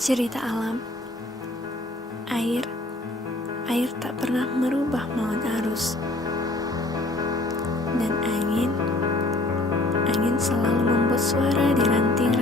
Cerita alam. Air tak pernah merubah melawan arus. Dan angin selalu membuat suara di ranting